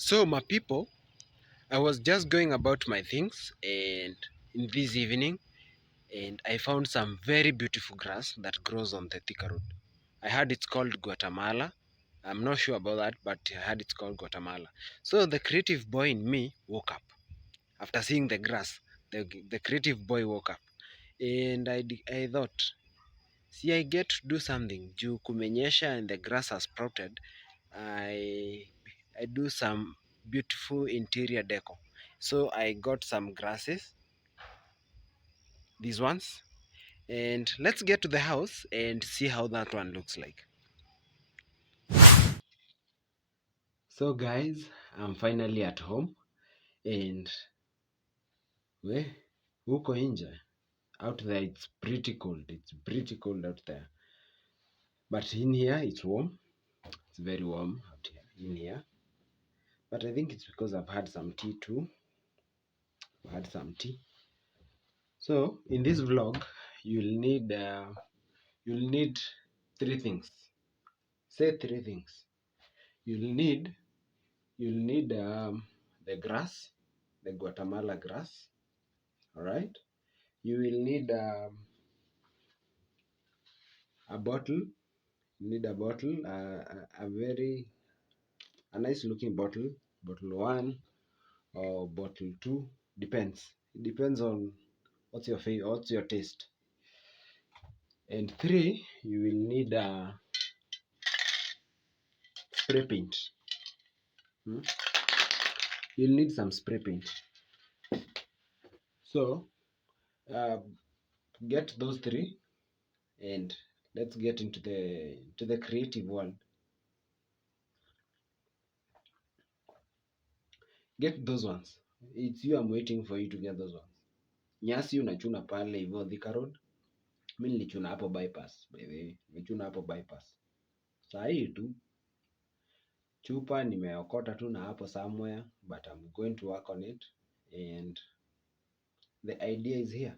So, my people, I was just going about my things, and in this evening, and I found some very beautiful grass that grows on the Thika Road. I heard it's called Guatemala. I'm not sure about that, but I heard it's called Guatemala. So the creative boy in me woke up after seeing the grass. The creative boy woke up, and I thought, see, I get to do something. Juu kumenyesha and the grass has sprouted. I I do some beautiful interior deco. So I got some grasses, these ones, and let's get to the house and see how that one looks like. So guys, I'm finally at home and we huko nje out there it's pretty cold. It's pretty cold out there. But in here it's warm. It's very warm out here in here. But I think it's because I've had some tea too. I've had some tea. So in this vlog, you'll need uh, you'll need three things. Say three things. You'll need you'll need the grass, the Guatemala grass. All right. You will need a bottle. You need a bottle, a very a nice looking bottle, bottle one or bottle two. Depends. It depends on what's your favorite, what's your taste. And three, you will need spray paint. Hmm? You'll need some spray paint. So uh, get those three, and let's get into the creative world. Get those ones. It's you. I'm waiting for you to get those ones. Nyasi unachuna pale hivyo Thika Road. Mimi nilichuna hapo bypass, by the way. Nimechuna hapo bypass. Saa hii tu chupa nimeokota tu na hapo somewhere, but I'm going to work on it, and the idea is here.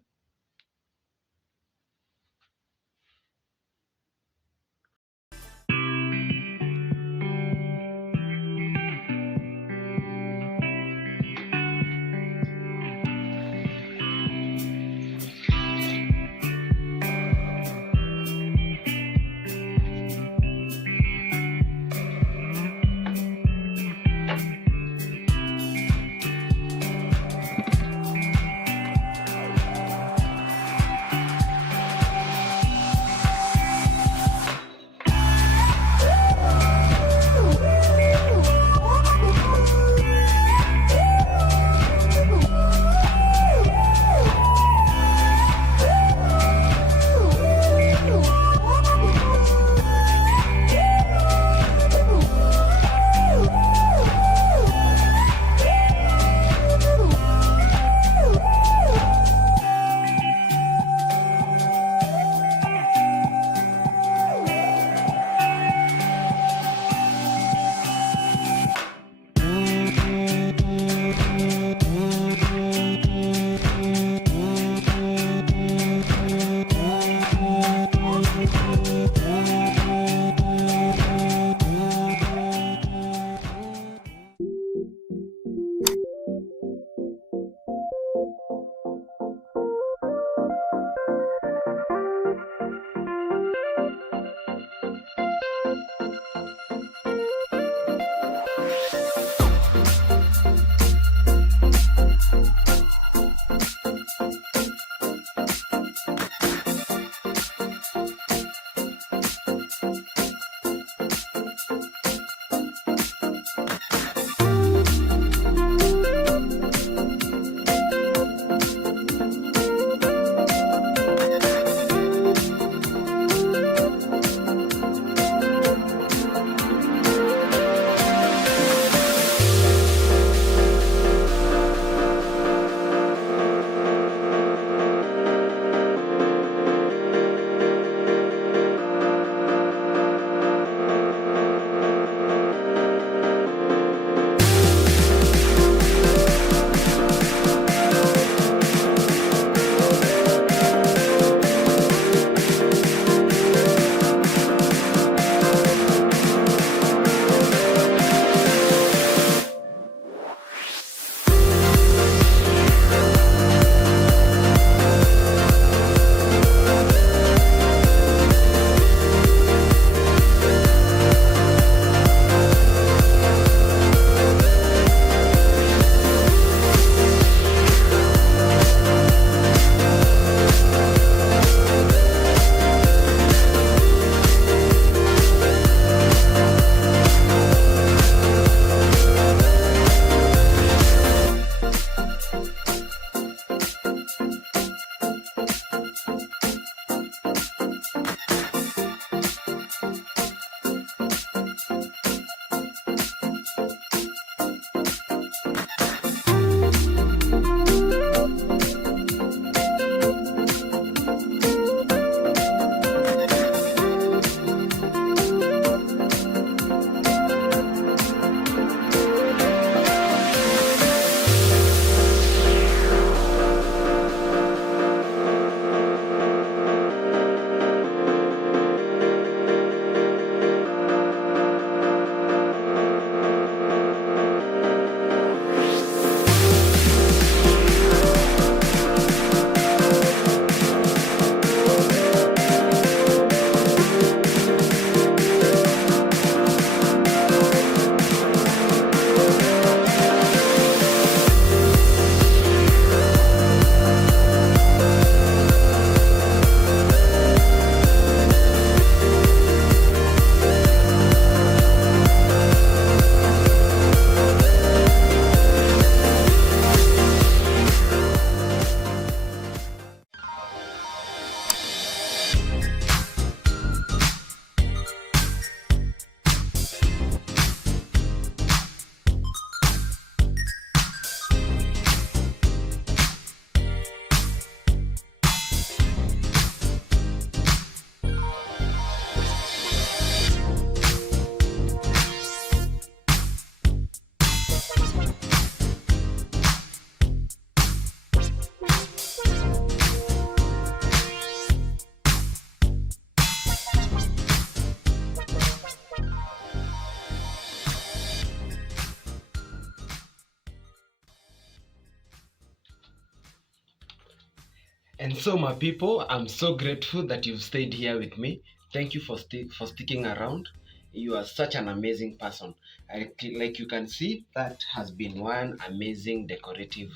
And so, my people, I'm so grateful that you've stayed here with me. Thank you for sticking around. You are such an amazing person. Like you can see, that has been one amazing decorative,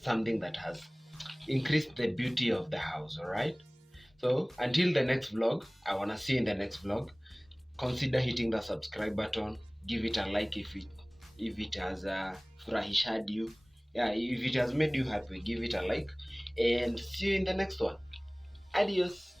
something that has increased the beauty of the house. All right. So until the next vlog, I wanna see you in the next vlog. Consider hitting the subscribe button. Give it a like if it has furahished you. Yeah, if it has made you happy, give it a like. And see you in the next one. Adios.